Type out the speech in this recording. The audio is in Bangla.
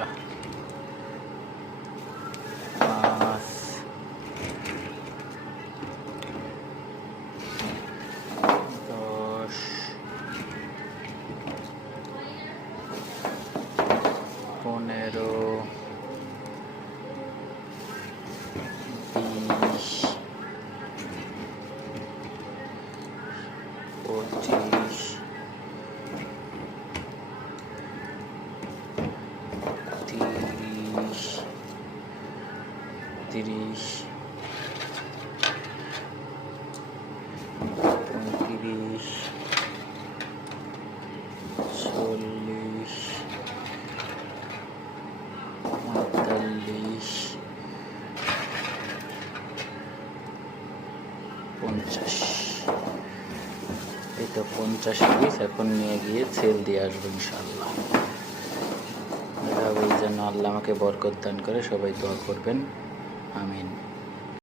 5 10 15 20 30 40 45 50 এই তো 50 পিস এখন নিয়ে গিয়ে সেল দিয়ে আসবো ইনশাআল্লাহ। এই যেন আল্লাহ আমাকে বরকত দান করে, সবাই দোয়া করবেন, আমিন।